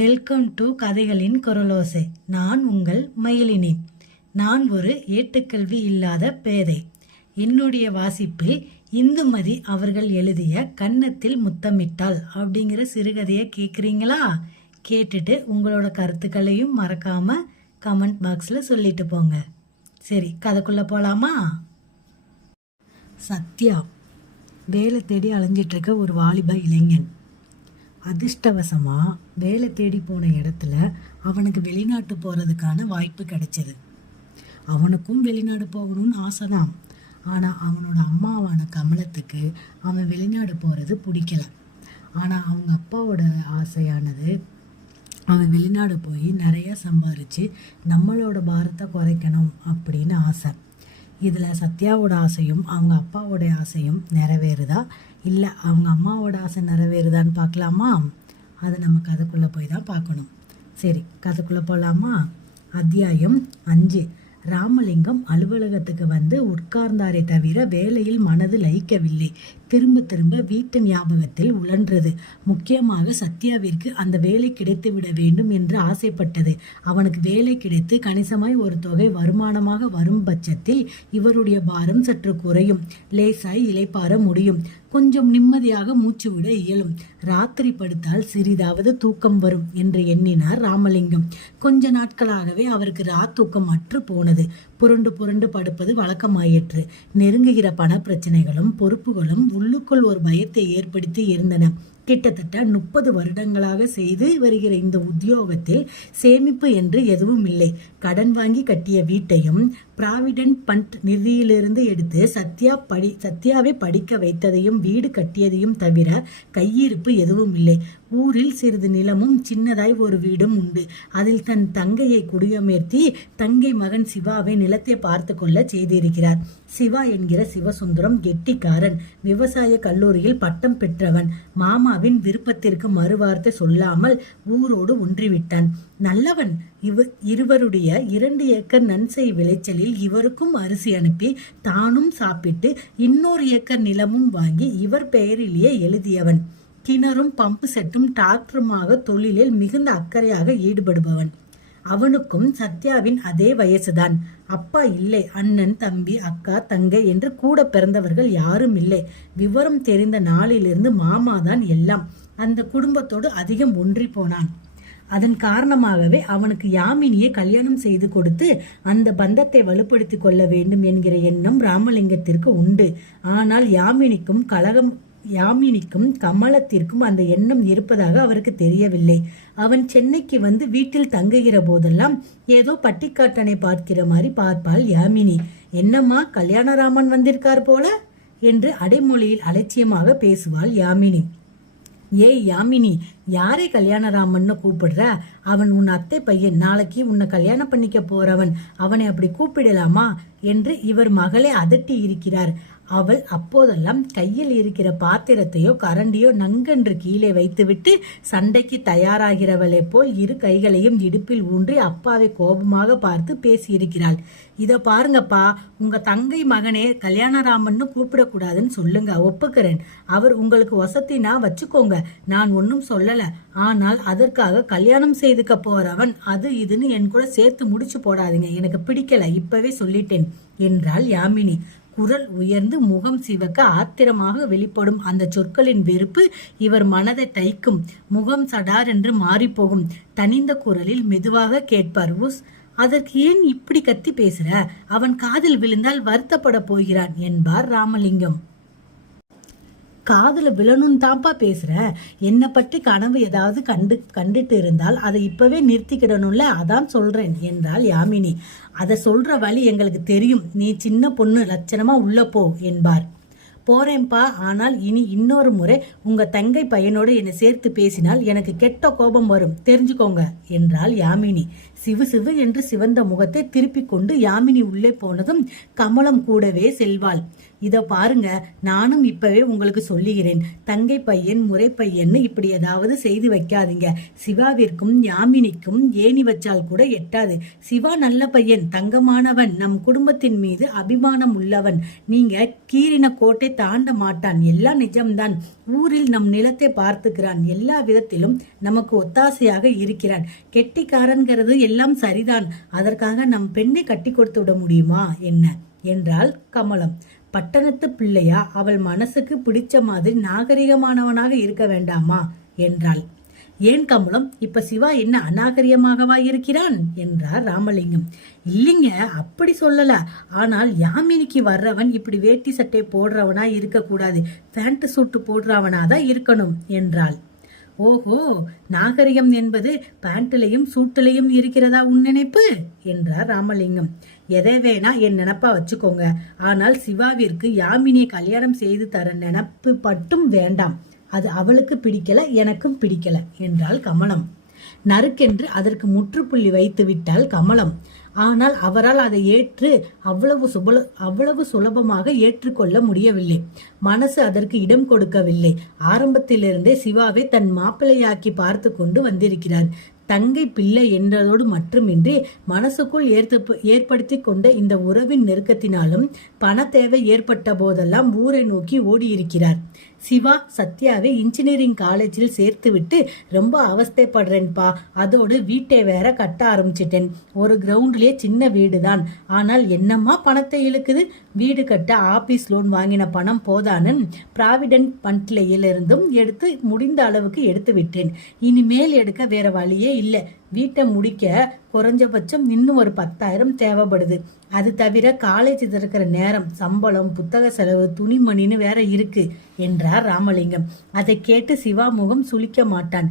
Welcome to கதைகளின் குரலோசை. நான் உங்கள் மயிலினி. நான் ஒரு ஏட்டுக்கல்வி இல்லாத பேதை. என்னுடைய வாசிப்பில் இந்துமதி அவர்கள் எழுதிய கன்னத்தில் முத்தமிட்டாள் அப்படிங்கிற சிறுகதையை கேட்குறீங்களா? கேட்டுட்டு உங்களோட கருத்துக்களையும் மறக்காம கமெண்ட் பாக்ஸில் சொல்லிட்டு போங்க. சரி, கதைக்குள்ளே போகலாமா? சத்யா வேலை தேடி அலைஞ்சிட்ருக்க ஒரு வாலிப இளைஞன். அதிர்ஷ்டவசமாக வேலை தேடி போன இடத்துல அவனுக்கு வெளிநாட்டு போகிறதுக்கான வாய்ப்பு கிடைச்சது. அவனுக்கும் வெளிநாடு போகணும்னு ஆசை தான். ஆனால் அவனோட அம்மாவான கமலத்துக்கு அவன் வெளிநாடு போகிறது பிடிக்கல. ஆனால் அவங்க அப்பாவோட ஆசையானது அவன் வெளிநாடு போய் நிறையா சம்பாரித்து நம்மளோட பாரத்தை குறைக்கணும் அப்படின்னு ஆசை. இதில் சத்யாவோட ஆசையும் அவங்க அப்பாவோட ஆசையும் நிறைவேறுதா, இல்லை அவங்க அம்மாவோட ஆசை நிறைவேறுதான்னு பார்க்கலாமா? அதை நம்ம கதைக்குள்ளே போய் தான் பார்க்கணும். சரி, கதைக்குள்ளே போகலாமா? அத்தியாயம் 5. ராமலிங்கம் அலுவலகத்துக்கு வந்து உட்கார்ந்தாரே தவிர வேலையில் மனது லயிக்கவில்லை. திரும்ப திரும்ப வீட்டு ஞாபகத்தில் உழன்றது. முக்கியமாக சத்யாவிற்கு அந்த வேலை கிடைத்து விட வேண்டும் என்று ஆசைப்பட்டது. அவனுக்கு வேலை கிடைத்து கணிசமாய் ஒரு தொகை வருமானமாக வரும் பட்சத்தில் இவருடைய பாரம் சற்று குறையும். லேசாய் இளைப்பாற முடியும். கொஞ்சம் நிம்மதியாக மூச்சு விட இயலும். ராத்திரி படுத்தால் சிறிதாவது தூக்கம் வரும் என்று எண்ணினார் ராமலிங்கம். கொஞ்ச நாட்களாகவே அவருக்கு தூக்கம் அற்று போனது. புரண்டு புரண்டு படுப்பது வழக்கமாயிற்று. நெருங்குகிற பண பிரச்சனைகளும் பொறுப்புகளும் உள்ளுக்குள் ஒரு பயத்தை ஏற்படுத்தி இருந்தன. கிட்டத்தட்ட 30 வருடங்களாக செய்து வருகிற இந்த உத்தியோகத்தில் சேமிப்பு என்று எதுவும் இல்லை. கடன் வாங்கி கட்டிய வீட்டையும் ப்ராவிடென்ட் ஃபண்ட் நிதியிலிருந்து எடுத்து சத்யாவை படிக்க வைத்ததையும் வீடு கட்டியதையும் தவிர கையிருப்பு எதுவும் இல்லை. ஊரில் சிறிது நிலமும் சின்னதாய் ஒரு வீடும் உண்டு. அதில் தன் தங்கையை குடியமர்த்தி தங்கை மகன் சிவாவை நிலத்தை பார்த்து கொள்ள செய்திருக்கிறார். சிவா என்கிற சிவசுந்தரம் கெட்டிக்காரன். விவசாய கல்லூரியில் பட்டம் பெற்றவன். மாமாவின் விருப்பத்திற்கு மறுவார்த்தை சொல்லாமல் ஊரோடு ஒன்றிவிட்டான். நல்லவன். இருவருடைய 2 ஏக்கர் நன்செய் விளைச்சலில் இவருக்கும் அரிசி அனுப்பி தானும் சாப்பிட்டு இன்னொரு ஏக்கர் நிலமும் வாங்கி இவர் பெயரிலேயே எழுதியவன். கிணறும் பம்பு செட்டும் டிராக்டருமாக தொழிலில் மிகுந்த அக்கறையாக ஈடுபடுபவன். அவனுக்கும் சத்யாவின் அதே வயசுதான். அப்பா இல்லை. அண்ணன், தம்பி, அக்கா, தங்கை என்று கூட பிறந்தவர்கள் யாரும் இல்லை. விவரம் தெரிந்த நாளிலிருந்து மாமாதான் எல்லாம். அந்த குடும்பத்தோடு அதிகம் ஒன்றி போனான். அதன் காரணமாகவே அவனுக்கு யாமினியை கல்யாணம் செய்து கொடுத்து அந்த பந்தத்தை வலுப்படுத்திக் கொள்ள வேண்டும் என்கிற எண்ணம் ராமலிங்கத்திற்கு உண்டு. ஆனால் யாமினிக்கும் கமலத்திற்கும் அந்த எண்ணம் இருப்பதாக அவருக்கு தெரியவில்லை. அவன் சென்னைக்கு வந்து வீட்டில் தங்குகிற போதெல்லாம் ஏதோ பட்டிக்காட்டனை பார்க்கிற மாதிரி பார்ப்பாள் யாமினி. என்னம்மா, கல்யாணராமன் வந்திருக்கார் போல என்று அடைமொழியில் அலட்சியமாக பேசுவாள் யாமினி. ஏய் யாமினி, யாரை கல்யாணராமன்னு கூப்பிடுற? அவன் உன் அத்தை பையன். நாளைக்கு உன்னை கல்யாணம் பண்ணிக்க போறவன். அவனை அப்படி கூப்பிடலாமா என்று இவர் மகளை அதட்டி இருக்கிறார். அவள் அப்போதெல்லாம் கையில் இருக்கிற பாத்திரத்தையோ கரண்டியோ நங்கென்று கீழே வைத்துவிட்டு சண்டைக்கு தயாராகிறவளை போல் 2 கைகளையும் இடுப்பில் ஊன்றி அப்பாவை கோபமாக பார்த்து பேசியிருக்கிறாள். இதை பாருங்கப்பா, உங்க தங்கை மகனே கல்யாணராமன்னு கூப்பிடக்கூடாதுன்னு சொல்லுங்க. ஒப்புக்கிறேன். அவர் உங்களுக்கு வசத்தினா வச்சுக்கோங்க, நான் ஒன்னும் சொல்லல. ஆனால் அதற்காக கல்யாணம் செய்துக்க போறவன் அது இதுன்னு என் கூட சேர்த்து முடிச்சு போடாதீங்க. எனக்கு பிடிக்கல, இப்பவே சொல்லிட்டேன் என்றாள் யாமினி. குரல் உயர்ந்து முகம் சிவக்க ஆத்திரமாக வெளிப்படும் அந்த சொற்களின் வெறுப்பு இவர் மனதை தைக்கும். முகம் சடார் என்று மாறிப்போகும். தனிந்த குரலில் மெதுவாக கேட்பார், உஸ், அதற்கு ஏன் இப்படி கத்தி பேசுற? அவன் காதில் விழுந்தால் வருத்தப்பட போகிறான் என்பார் ராமலிங்கம். காதுல விழணும் தான்ப்பா பேசுற. என்னை பற்றி கனவு ஏதாவது கண்டுட்டு இருந்தால் அதை இப்பவே நிறுத்திக்கிடணும்ல, அதான் சொல்றேன் என்றாள் யாமினி. அதை சொல்ற வழி எங்களுக்கு தெரியும். நீ சின்ன பொண்ணு, லட்சணமா உள்ள போ என்பார். போறேன்ப்பா, ஆனால் இனி இன்னொரு முறை உங்க தங்கை பையனோடு என்னை சேர்த்து பேசினால் எனக்கு கெட்ட கோபம் வரும், தெரிஞ்சுக்கோங்க என்றாள் யாமினி. சிவு என்று சிவந்த முகத்தை திருப்பி கொண்டு யாமினி உள்ளே போனதும் கமலம் கூடவே செல்வாள். இத பாருங்க, நானும் இப்பவே உங்களுக்கு சொல்லுகிறேன். தங்கை பையன் முறை பையன்னு இப்படி ஏதாவது செய்து வைக்காதீங்க. சிவாவிற்கும் யாமினிக்கும் ஏணி வச்சால் கூட எட்டாது. சிவா நல்ல பையன், தங்கமானவன், நம் குடும்பத்தின் மீது அபிமானம் உள்ளவன். நீங்க கீரின கோட்டை தாண்ட மாட்டான், எல்லாம் நிஜம்தான். ஊரில் நம் நிலத்தை பார்த்துக்கிறான், எல்லா விதத்திலும் நமக்கு ஒத்தாசையாக இருக்கிறான். கெட்டிக்காரன்கிறது எல்லாம் சரிதான், அதற்காக நம் பெண்ணை கட்டி கொடுத்து விட முடியுமா என்ன என்றாள் கமலம். பட்டணத்து பிள்ளையா, அவள் மனசுக்கு பிடிச்ச மாதிரி நாகரிகமானவனாக இருக்க வேண்டாமா என்றாள். ஏன் கமலம், இப்ப சிவா என்ன அநாகரியமாகவா இருக்கிறான் என்றார் ராமலிங்கம். இல்லைங்க, அப்படி சொல்லல. ஆனால் யாமினிக்கு வர்றவன் இப்படி வேட்டி சட்டை போடுறவனா இருக்க கூடாது, பேண்ட் சூட்டு போடுறவனாதான் இருக்கணும் என்றாள். ஓஹோ, நாகரிகம் என்பது பேண்ட்லையும் சூட்டிலையும் இருக்கிறதா உன் நினைப்பு என்றார் ராமலிங்கம். எதை வேணா என் நினப்பா வச்சுக்கோங்க, ஆனால் சிவாவிற்கு யாமினியை கல்யாணம் செய்து தர நினப்பு மட்டும் வேண்டாம். அது அவளுக்கு பிடிக்கல, எனக்கும் பிடிக்கல என்றாள் கமலம். நறுக்கென்று அதற்கு முற்றுப்புள்ளி வைத்து விட்டாள் கமலம். ஆனால் அவரால் அதை ஏற்று அவ்வளவு சுலபமாக ஏற்றுக்கொள்ள முடியவில்லை. மனசு அதற்கு இடம் கொடுக்கவில்லை. ஆரம்பத்திலிருந்தே சிவாவை தன் மாப்பிள்ளையாக்கி பார்த்து கொண்டு வந்திருக்கிறார். தங்கை பிள்ளை என்றதோடு மட்டுமின்றி மனசுக்குள் ஏற்படுத்தி கொண்ட இந்த உறவின் நெருக்கத்தினாலும் பண தேவை ஏற்பட்ட போதெல்லாம் ஊரை நோக்கி ஓடியிருக்கிறார். சிவா சத்யாவை இன்ஜினியரிங் காலேஜில் சேர்த்து விட்டு ரொம்ப அவஸ்தைப்படுறேன்பா, அதோடு வீட்டை வேற கட்ட ஆரம்பிச்சிட்டேன். ஒரு கிரவுண்ட்லயே சின்ன வீடு தான், ஆனால் என்னம்மா பணத்தை இழுக்குது. வீடு கட்ட ஆபீஸ் லோன் வாங்கின பணம் போதானு ப்ராவிடென்ட் ஃபண்ட்லிருந்தும் எடுத்து முடிந்த அளவுக்கு எடுத்து விட்டேன். இனிமேல் எடுக்க வேற வழியே இல்லை. வீட்டை முடிக்க குறைஞ்சபட்சம் இன்னும் ஒரு 10,000 தேவைப்படுது. அது தவிர காலேஜ் திறக்கிற நேரம், சம்பளம், புத்தக செலவு, துணிமணின்னு வேற இருக்கு என்றார் ராமலிங்கம். அதை கேட்டு சிவா முகம் சுளிக்க மாட்டான்,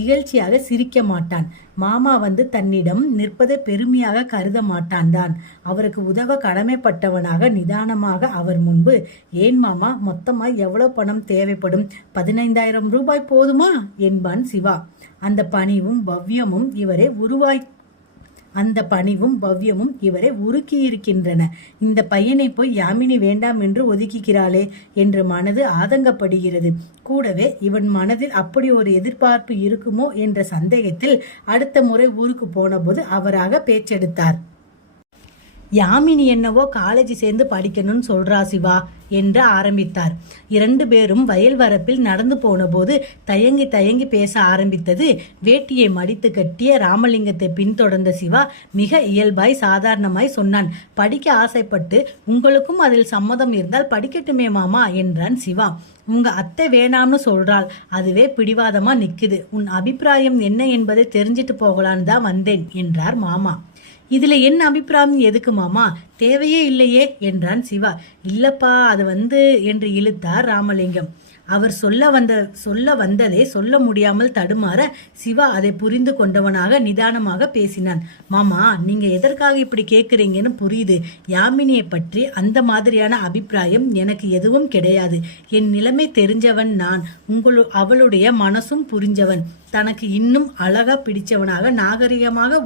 இகழ்ச்சியாக சிரிக்க மாட்டான். மாமா வந்து தன்னிடம் நிற்பதை பெருமையாக கருத மாட்டான் தான். அவருக்கு உதவ கடமைப்பட்டவனாக நிதானமாக அவர் முன்பு, ஏன் மாமா, மொத்தமா எவ்வளவு பணம் தேவைப்படும்? 15,000 ரூபாய் போதுமா என்பான் சிவா. அந்த பணிவும் பவ்யமும் இவரை உருக்கியிருக்கின்றன. இந்த பையனை போய் யாமினி வேண்டாம் என்று ஒதுக்குகிறாளே என்று மனது ஆதங்கப்படுகிறது. கூடவே இவன் மனதில் அப்படி ஒரு எதிர்பார்ப்பு இருக்குமோ என்ற சந்தேகத்தில் அடுத்த முறை ஊருக்கு போன போது அவராக பேச்செடுத்தார். யாமினி என்னவோ காலேஜ் சேர்ந்து படிக்கணும்னு சொல்றா சிவா என்று ஆரம்பித்தார். 2 பேரும் வயல் வரப்பில் நடந்து போன போது தயங்கி பேச ஆரம்பித்தது. வேட்டியை மடித்து கட்டிய ராமலிங்கத்தை பின்தொடர்ந்த சிவா மிக இயல்பாய் சாதாரணமாய் சொன்னான். படிக்க ஆசைப்பட்டு உங்களுக்கும் அதில் சம்மதம் இருந்தால் படிக்கட்டுமே மாமா என்றான் சிவா. உங்க அத்தை வேணாம்னு சொல்றாள், அதுவே பிடிவாதமா நிக்குது. உன் அபிப்பிராயம் என்ன என்பதை தெரிஞ்சிட்டு போகலான்னு தான் வந்தேன் என்றார் மாமா. இதுல என்ன அபிப்பிராயம் எதுக்கு மாமா? தேவையே இல்லையே என்றான் சிவா. இல்லப்பா, அது என்று இழுத்தார் ராமலிங்கம். அவர் சொல்ல வந்ததை சொல்ல முடியாமல் தடுமாற சிவா அதை புரிந்து கொண்டவனாக நிதானமாக பேசினான். மாமா, நீங்க எதற்காக இப்படி கேக்குறீங்கன்னு புரியுது. யாமினியை பற்றி அந்த மாதிரியான அபிப்பிராயம் எனக்கு எதுவும் கிடையாது. என் நிலைமை தெரிஞ்சவன் நான். அவளுடைய மனசும் புரிஞ்சவன். தனக்கு இன்னும் அழகா பிடிச்சவனாக நாகரிகமாக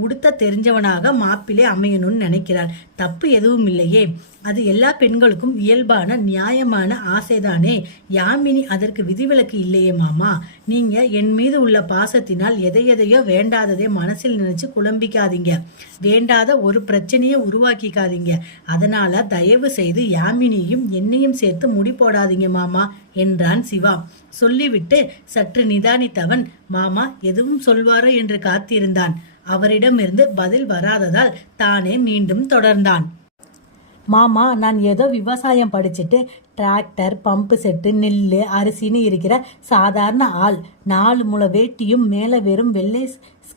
உடுத்த தெரிஞ்சவனாக மாப்பிள்ளை அமையணும்னு நினைக்கிறாள். தப்பு எதுவும் இல்லையே. அது எல்லா பெண்களுக்கும் இயல்பான நியாயமான ஆசைதானே. யாமினி அதற்கு விதிவிலக்கு இல்லையே மாமா. நீங்க என் மீது உள்ள பாசத்தினால் எதையோ வேண்டாததை மனசில் நினைச்சு குழம்பிக்காதீங்க. வேண்டாத ஒரு பிரச்சனையை உருவாக்கிக்காதீங்க. அதனால தயவு செய்து யாமினியும் என்னையும் சேர்த்து முடி போடாதீங்க மாமா என்றான் சிவா. சொல்லிவிட்டு சற்று நிதானித்தவன், மாமா எதுவும் சொல்வாரோ என்று காத்திருந்தான். அவரிடமிருந்து பதில் வராததால் தானே மீண்டும் தொடர்ந்தான். மாமா, நான் ஏதோ விவசாயம் படிச்சுட்டு டிராக்டர், பம்பு செட்டு, நெல், அரிசின்னு இருக்கிற சாதாரண ஆள். 4 முழ வேட்டியும் மேலே வெறும் வெள்ளை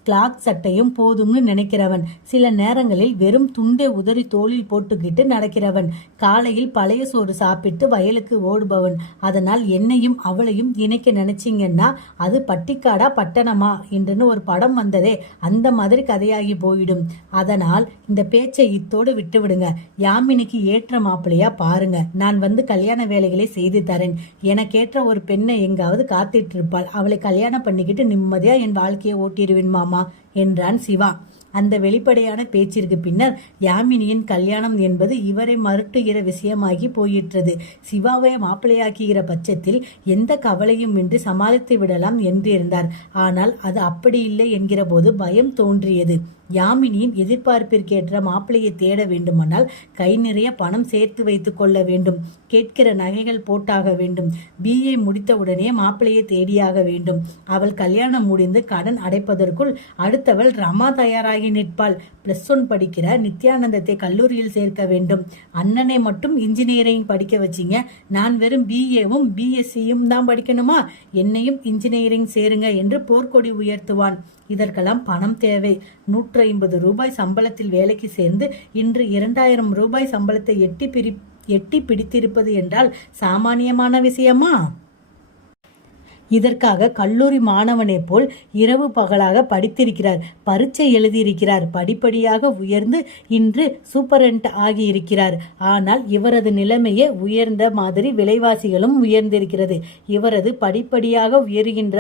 கிளாக் சட்டையும் போதும்னு நினைக்கிறவன். சில நேரங்களில் வெறும் துண்டை உதறி தோளில் போட்டுக்கிட்டு நடக்கிறவன். காலையில் பழைய சோறு சாப்பிட்டு வயலுக்கு ஓடுபவன். அதனால் என்னையும் அவளையும் இணைக்க நினைச்சிங்கன்னா அது பட்டிக்காடா பட்டணமா என்றுன்னு ஒரு படம் வந்ததே, அந்த மாதிரி கதையாகி போயிடும். அதனால் இந்த பேச்சை இத்தோடு விட்டுவிடுங்க. யாமினிக்கு ஏற்ற மாப்பிள்ளையா பாருங்க. நான் கல்யாண வேலைகளை செய்து தரேன். எனக்கேற்ற ஒரு பெண்ணை எங்காவது காத்துட்டு இருப்பாள். அவளை கல்யாணம் பண்ணிக்கிட்டு நிம்மதியா என் வாழ்க்கையை ஓட்டிடுவேன் மாமா என்றான் சிவா. அந்த வெளிப்படையான பேச்சிற்கு பின்னர் யாமினியின் கல்யாணம் என்பது இவரை மறுட்டுகிற விஷயமாகி போயிற்றது. சிவாவை மாப்பிள்ளையாக்குகிற பட்சத்தில் எந்த கவலையும் இன்றி சமாளித்து விடலாம் என்றிருந்தார். ஆனால் அது அப்படி இல்லை என்கிற போது பயம் தோன்றியது. யாமினியின் எதிர்பார்ப்பிற்கேற்ற மாப்பிள்ளையை தேட வேண்டுமானால் கை நிறைய பணம் சேர்த்து வைத்து கொள்ள வேண்டும். கேட்கிற நகைகள் போட்டாக வேண்டும். BA முடித்தவுடனே மாப்பிள்ளையை தேடியாக வேண்டும். அவள் கல்யாணம் முடிந்து கடன் அடைப்பதற்குள் அடுத்தவள் ரமா தயாராகி நிற்பாள். +1 படிக்கிற நித்யானந்தத்தை கல்லூரியில் சேர்க்க வேண்டும். அண்ணனை மட்டும் இன்ஜினியரிங் படிக்க வச்சிங்க, நான் வெறும் BAவும் BSCயும் தான் படிக்கணுமா? என்னையும் இன்ஜினியரிங் சேருங்க என்று போர்க்கொடி உயர்த்துவான். இதற்கெல்லாம் பணம் தேவை. 150 ரூபாய் சம்பளத்தில் வேலைக்கு சேர்ந்து இன்று 2000 ரூபாய் சம்பளத்தை எட்டி பிடித்திருப்பது என்றால் சாமானியமான விஷயமா? இதற்காக கல்லூரி மாணவனை போல் இரவு பகலாக படித்திருக்கிறார், பரீட்சை எழுதியிருக்கிறார், படிப்படியாக உயர்ந்து இன்று சூப்பரண்ட் ஆகியிருக்கிறார். ஆனால் இவரது நிலைமையே உயர்ந்த மாதிரி விலைவாசிகளும் உயர்ந்திருக்கிறது. இவரது படிப்படியாக உயர்கின்ற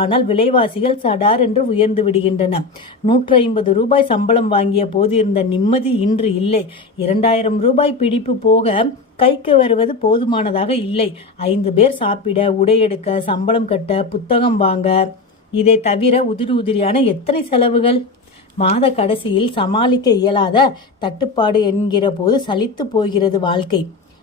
ஆனால் விலைவாசிகள் சடார் என்று உயர்ந்து விடுகின்றன. 150 ரூபாய் சம்பளம் வாங்கிய போது இருந்த நிம்மதி இன்று இல்லை. 2000 ரூபாய் பிடிப்பு போக கைக்கு வருவது போதுமானதாக இல்லை. 5 பேர் சாப்பிட, உடையெடுக்க, சம்பளம் கட்ட, புத்தகம் வாங்க, இதை தவிர உதிரியான எத்தனை செலவுகள்! மாத கடைசியில் சமாளிக்க இயலாத தட்டுப்பாடு என்கிற போது சலித்து போகிறது வாழ்க்கை.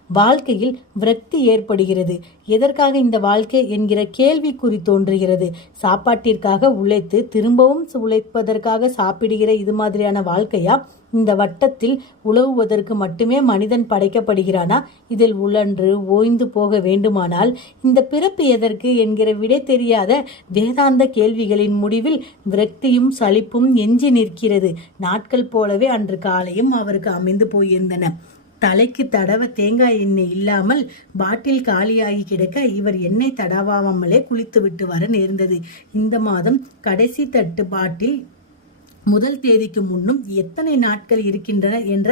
வாழ்க்கையில் விரக்தி ஏற்படுகிறது. எதற்காக இந்த வாழ்க்கை என்கிற கேள்விக்குறி தோன்றுகிறது. சாப்பாட்டிற்காக உழைத்து திரும்பவும் உழைப்பதற்காக சாப்பிடுகிற இது மாதிரியான வாழ்க்கையா? இந்த வட்டத்தில் உழவுவதற்கு மட்டுமே மனிதன் படைக்கப்படுகிறானா? இதில் உழன்று ஓய்ந்து போக வேண்டுமானால் இந்த பிறப்பு எதற்கு என்கிற விடை தெரியாத வேதாந்த கேள்விகளின் முடிவில் விரக்தியும் சலிப்பும் எஞ்சி நிற்கிறது. நாட்கள் போலவே அன்று காலையும் அவருக்கு அமைந்து போயிருந்தன. தலைக்கு தடவ தேங்காய் எண்ணெய் இல்லாமல் பாட்டில் காலியாகி கிடக்க இவர் எண்ணெய் தடவாமலே குளித்துவிட்டு வர நேர்ந்தது. இந்த மாதம் கடைசி தட்டு பாட்டில் முதல் தேதிக்கு முன்னும் எத்தனை நாட்கள் இருக்கின்றன என்ற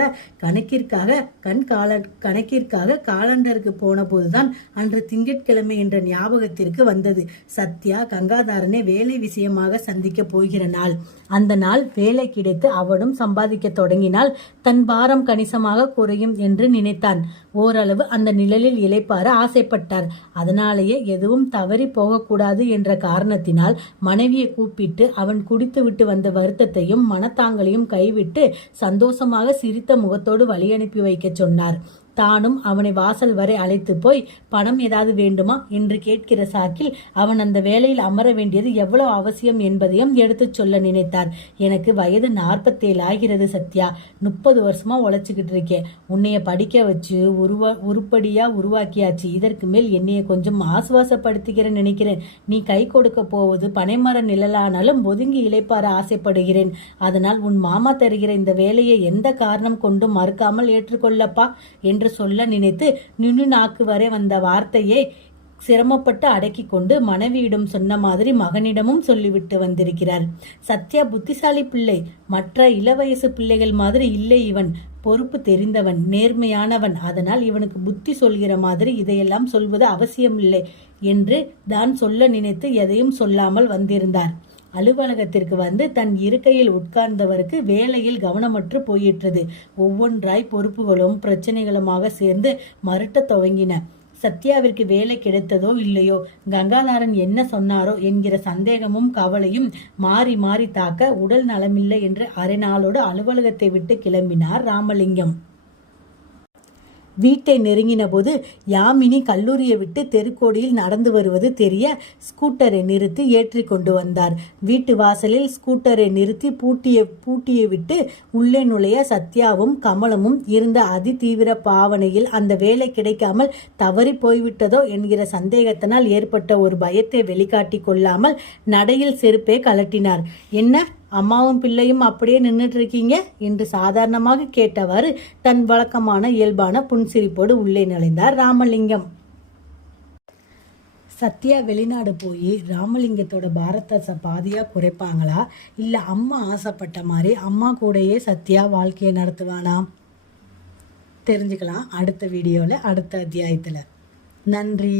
கணக்கிற்காக காலண்டருக்கு போன போதுதான் அன்று திங்கட்கிழமை என்ற ஞாபகத்திற்கு வந்தது. சத்யா கங்காதாரனை வேலை விஷயமாக சந்திக்க போகிற நாள். அந்த நாள் வேலை கிடைத்து அவனும் சம்பாதிக்க தொடங்கினால் தன் பாரம் கணிசமாக குறையும் என்று நினைத்தான். ஓரளவு அந்த நிழலில் இளைப்பார ஆசைப்பட்டார். அதனாலேயே எதுவும் தவறி போகக்கூடாது என்ற காரணத்தினால் மனைவியை கூப்பிட்டு அவன் குடித்துவிட்டு வந்த வருத்தத்தை மனத்தாங்களையும் கைவிட்டு சந்தோஷமாக சிரித்த முகத்தோடு வழி அனுப்பி வைக்க சொன்னார். தானும் அவனை வாசல் வரை அழைத்து போய் பணம் ஏதாவது வேண்டுமா என்று கேட்கிற சாக்கில் அவன் அந்த வேலையில் அமர வேண்டியது எவ்வளவு அவசியம் என்பதையும் எடுத்து சொல்ல நினைத்தார். எனக்கு வயது 47 ஆகிறது சத்யா. 30 வருஷமா உழைச்சிக்கிட்டு இருக்கேன். உன்னைய படிக்க வச்சு உருப்படியா உருவாக்கியாச்சு. இதற்கு மேல் என்னைய கொஞ்சம் ஆசுவாசப்படுத்திக்கிறேன் நினைக்கிறேன். நீ கை கொடுக்க போவது பனைமர நிழலானாலும் ஒதுங்கி இளைப்பார ஆசைப்படுகிறேன். அதனால் உன் மாமா தருகிற இந்த வேலையை எந்த காரணம் கொண்டு மறுக்காமல் ஏற்றுக்கொள்ளப்பா என்று சொல்ல நினைத்து நாக்கு வரை வந்த வார்த்தையை சிரமப்பட்டு அடக்கி கொண்டு மனைவியிடம் சொன்ன மாதிரி மகனிடமும் சொல்லிவிட்டு வந்திருக்கிறார். சத்யா புத்திசாலி பிள்ளை. மற்ற இளவயசு பிள்ளைகள் மாதிரி இல்லை இவன். பொறுப்பு தெரிந்தவன், நேர்மையானவன். அதனால் இவனுக்கு புத்தி சொல்கிற மாதிரி இதையெல்லாம் சொல்வது அவசியமில்லை என்று தான் சொல்ல நினைத்து எதையும் சொல்லாமல் வந்திருந்தார். அலுவலகத்திற்கு வந்து தன் இருக்கையில் உட்கார்ந்தவருக்கு வேலையில் கவனமற்று போயிற்றது. ஒவ்வொன்றாய் பொறுப்புகளும் பிரச்சனைகளுமாக சேர்ந்து மறுட்ட துவங்கின. சத்யாவிற்கு வேலை கிடைத்ததோ இல்லையோ, கங்காதாரன் என்ன சொன்னாரோ என்கிற சந்தேகமும் கவலையும் மாறி மாறி தாக்க உடல் நலமில்லை என்று அரை நாளோடு அலுவலகத்தை விட்டு கிளம்பினார் ராமலிங்கம். வீட்டை நெருங்கின போது யாமினி கல்லூரியை விட்டு தெருக்கோடியில் நடந்து வருவது தெரிய ஸ்கூட்டரை நிறுத்தி ஏற்றி கொண்டு வந்தார். வீட்டு வாசலில் ஸ்கூட்டரை நிறுத்தி பூட்டியை விட்டு உள்ளே நுழைய சத்யாவும் கமலமும் இருந்த அதிதீவிர பாவனையில் அந்த வேலை கிடைக்காமல் தவறி போய்விட்டதோ என்கிற சந்தேகத்தினால் ஏற்பட்ட ஒரு பயத்தை வெளிக்காட்டி கொள்ளாமல் நடையில் செருப்பை கலட்டினார். என்ன, அம்மாவும் பிள்ளையும் அப்படியே நின்றுட்டு இருக்கீங்க என்று சாதாரணமாக கேட்டவாறு தன் வழக்கமான இயல்பான புன்சிரிப்போடு உள்ளே நுழைந்தார் ராமலிங்கம். சத்யா வெளிநாடு போய் ராமலிங்கத்தோட பாரத்தை பாதியாக குறைப்பாங்களா, இல்லை அம்மா ஆசைப்பட்ட மாதிரி அம்மா கூடயே சத்யா வாழ்க்கையை நடத்துவானா? தெரிஞ்சுக்கலாம் அடுத்த வீடியோவில், அடுத்த அத்தியாயத்தில். நன்றி.